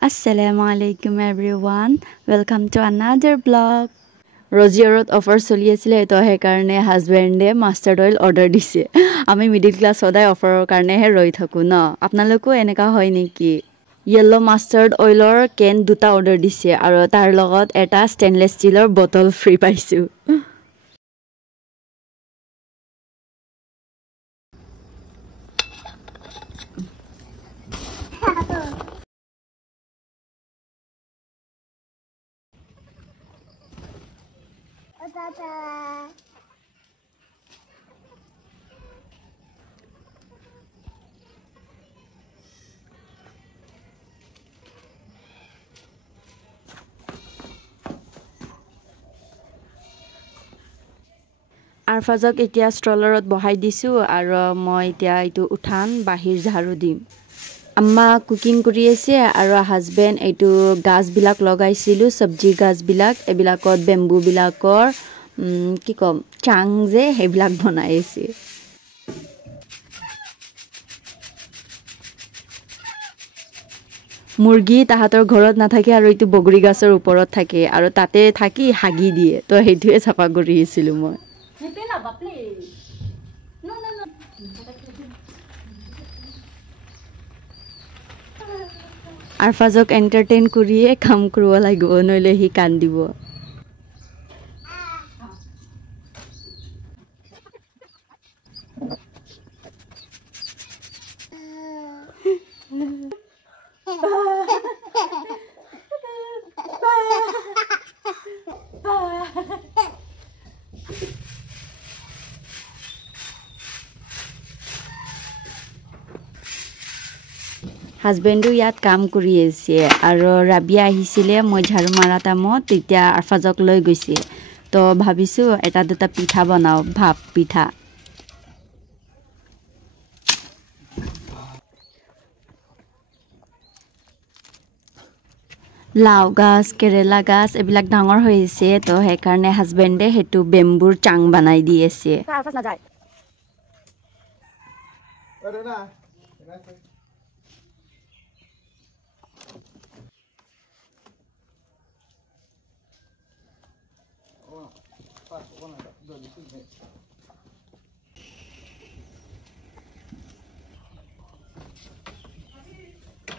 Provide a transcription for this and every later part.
Assalamualaikum everyone. Welcome to another vlog. Roziorot offer চলি আছিল তো হে কাৰণে হাজবেণ্ডে মাষ্টাৰ্ড অইল অৰ্ডাৰ দিছে আমি মিডল ক্লাছ সদায় অফাৰৰ কাৰণে হে ৰৈ থাকো ন আপোনালোকো এনেকা হয় নেকি yellow mustard oilor can দুটা অৰ্ডাৰ দিছে আৰু তাৰ লগত এটা stainless steelৰ বটল ফ্ৰী পাইছো আৰফাজক এতিয়া ষ্ট্ৰলাৰত বহাই দিছো আৰু মই এতিয়া এইটো উঠান বাহিৰ ঝাৰু দিম আম্মা কুকিং কৰি আছে আৰু হাজবেণ্ড এইটো গাছ বিলাক লগাইছিলো সবজি গাছ বিলাক এবিলাকত বেম্বু বিলাকৰ কি কম চাং যে হেবিলাক বনাই আছে মুৰ্গী তাহাতৰ ঘৰত নাথাকে আৰু এইটো বগৰী গাছৰ ওপৰত থাকে আৰু তাতে থাকি হাগি দিয়ে তো হেইটোৱে চাফা কৰি আছিল মই আৰফাজক এন্টাৰটেইন কৰিয়ে কাম কৰিব লাগিব নইলে হি কান্দিব হাজবেণ্ডো ইয়াত কাম কৰি আছে আৰু ৰাবিয়া আহিছিলে মই ঝাৰু মাৰা টাইমত তেতিয়া আৰফাজক লৈ গৈছে তো ভাবিছো এটা দুটা পিঠা বনাও ভাপ পিঠা লাউ গাছ কেৰেলা গাছ এবিলাক ডাঙৰ হৈ আছে তো হে কাৰণে হাজবেণ্ডে হেতু বেম্বুৰ চাং বনাই দি আছে আৰফাজ না যায় আৰে না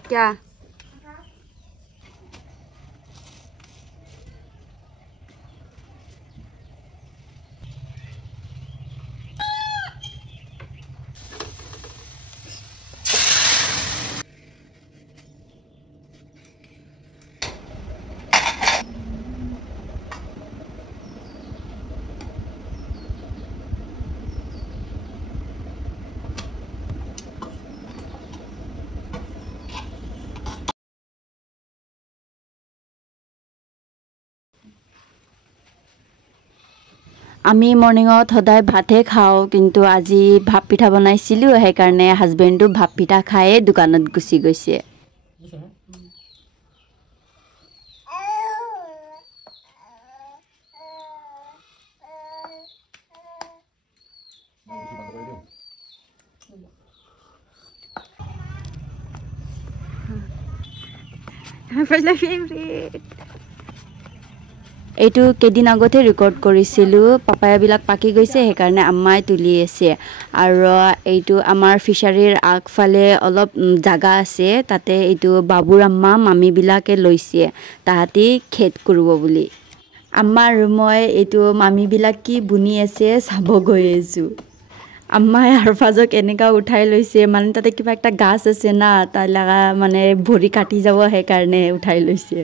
क्या আমি মৰ্নিংত সদায় ভাতে খাও কিন্তু আজি ভাপ পিঠা বনাইছিলো হে কাৰণে হাজবেণ্ডো ভাপ পিঠা খায়ে দোকানত গুছি গৈছে my favorite এইটো কেদিন আগতে ৰেকৰ্ড কৰিছিলো পাপায়া বিলাক পাকি গৈছে হে কাৰণে আম্মাই তুলি আছে আৰু এইটো আমাৰ ফিশাৰীৰ আগফালে অলপ জাগা আছে তাতে এইটো বাবুৰ আম্মা মামি বিলাকে লৈছে তাহাতি খেত কৰিব বুলি আম্মা আৰু মই এইটো মামি বিলাক কি বুনি আছে চাব গৈ আছো আম্মাই আৰফাজক এনেকা উঠাই লৈছে মানে তাতে কিবা একটা গাছ আছে না তাৰ লাগা মানে ভৰি কাটি যাব হে কাৰণে উঠাই লৈছে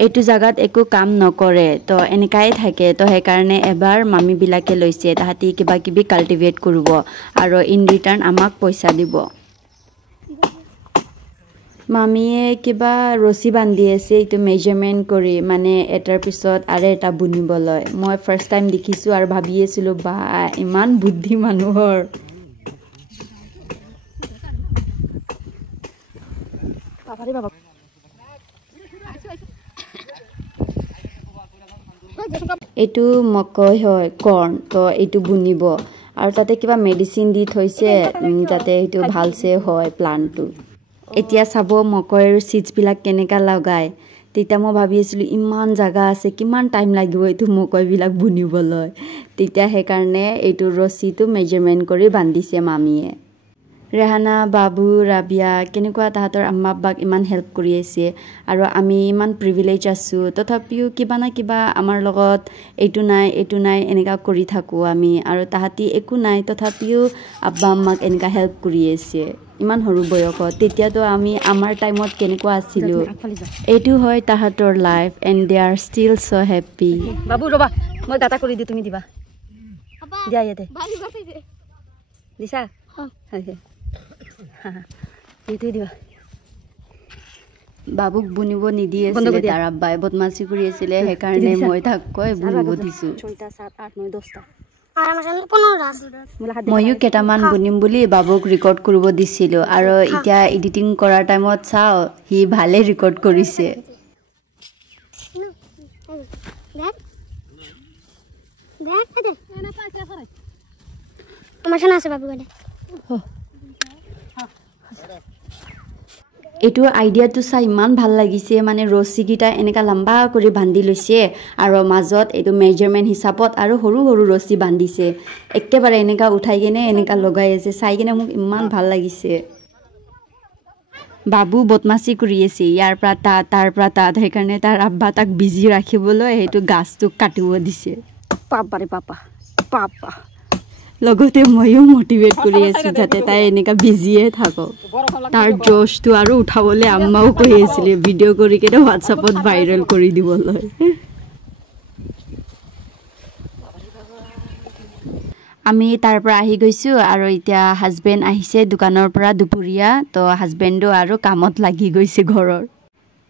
এইটো জাগাত একো কাম নকৰে তো এনেকাই থাকে তো হে কাৰণে এবাৰ মামি বিলাকে লৈছে তাহাতি কিবা কিবি কাল্টিভেট কৰিব আৰু ইন ৰিটাৰ্ন আমাক পইচা দিব মামিয়ে কিবা ৰছী বান্ধি আছে এইটো মেজাৰমেন্ট কৰি মানে এটাৰ পিছত আৰু এটা বুনিবলৈ মই ফাৰ্স্ট টাইম দেখিছো আৰু ভাবি আছিলো বা ইমান বুদ্ধি মানুহৰ বাবাৰে বাবা এইটো মকই হয় কৰ্ন তো এইটো বুনিব আৰু তাতে কিবা মেডিসিন দি থৈছে যাতে এইটো ভালছে হয় প্লান্টটো এতিয়া চাব মকৈৰ চিডছবিলাক কেনেকা লগাই তেতিয়া মই ভাবি আছিলোঁ ইমান জাগা আছে কিমান টাইম লাগিব এইটো মকৈবিলাক বুনিবলৈ তেতিয়া সেইকাৰণে এইটো ৰছীটো মেজাৰমেণ্ট কৰি বান্ধিছে মামীয়ে ৰেহানা বাবু ৰাবিয়া কেনেকুৱা তাহাঁতৰ আম্মা আব্বাক ইমান হেল্প কৰি আছে আৰু আমি ইমান প্ৰিভিলেজ আছোঁ তথাপিও কিবা না কিবা আমাৰ লগত এইটো নাই এনেকা কৰি থাকোঁ আমি আৰু তাহাঁতি একো নাই তথাপিও আব্বা আম্মাক এনেকা হেল্প কৰি আছে ইমান সৰু বয়সত তেতিয়াতো আমি আমাৰ টাইমত কেনেকুৱা আছিলোঁ এইটো হয় তাহাঁতৰ life and they are still so' happy বাবু ৰবা মই ডাটা কৰি দিওঁ তুমি দিবা দিয়া ইয়াতে দিছা এইটো দিবা বাবুক বুনিব নিদি আছিলে তাৰ আব্বাই বদমাচি কৰি আছিলে সেইকাৰণে মই তাক কৈ বুনিব দিছোঁ ময়ো কেইটামান বুনিম বুলি বাবুক ৰেকৰ্ড কৰিব দিছিলোঁ আৰু এতিয়া এডিটিং কৰাৰ টাইমত চাওঁ সি ভালে ৰেকৰ্ড কৰিছে এইটো আইডিয়াটো চাই ইমান ভাল লাগিছে মানে ৰছীকেইটা এনেকা লম্বা কৰি বান্ধি লৈছে আৰু মাজত এইটো মেজাৰমেণ্ট হিচাপত আৰু সৰু সৰু ৰছী বান্ধিছে একেবাৰে এনেকা উঠাই কিনে এনেকা লগাই আছে চাই কিনে মোক ইমান ভাল লাগিছে বাবু বদমাচি কৰি আছে ইয়াৰ পৰা তাৰ পৰা তাত সেইকাৰণে তাৰ আব্বা তাক বিজি ৰাখিবলৈ সেইটো গাছটোক কাটিব দিছে পাপাৰে পাপা পাপা লগতে ময়ো মটিভেট কৰি আছোঁ যাতে তাই এনেকা বিজিয়ে থাকক তাৰ জোচটো আৰু উঠাবলৈ আম্মাও কৈ আছিলে ভিডিঅ' কৰি কিনে হোৱাটছআপত ভাইৰেল কৰি দিবলৈ আমি তাৰ পৰা আহি গৈছোঁ আৰু এতিয়া হাজবেণ্ড আহিছে দোকানৰ পৰা দুপৰীয়া তো হাজবেণ্ডো আৰু কামত লাগি গৈছে ঘৰৰ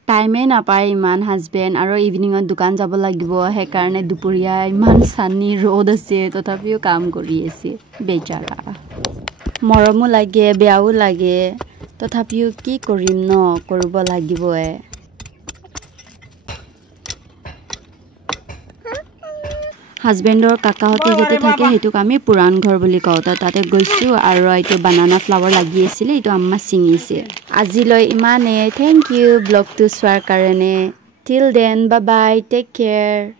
টাইমে নাপায় ইমান হাজবেণ্ড আৰু ইভিনিঙত দোকান যাব লাগিব সেইকাৰণে দুপৰীয়া ইমান চানি ৰ'দ আছে তথাপিও কাম কৰি আছে বেচাৰা মৰমো লাগে বেয়াও লাগে তথাপিও কি কৰিম ন কৰিব লাগিবই হাজবেণ্ডৰ কাকাহঁতে যাতে থাকে সেইটোক আমি পুৰাণ ঘৰ বুলি কওঁ তো তাতে গৈছোঁ আৰু এইটো বানানা ফ্লাৱাৰ লাগি আছিলে এইটো আম্মা ছিঙিছে আজিলৈ ইমানে থেংক ইউ ব্লগটো চোৱাৰ কাৰণে till then bye bye take care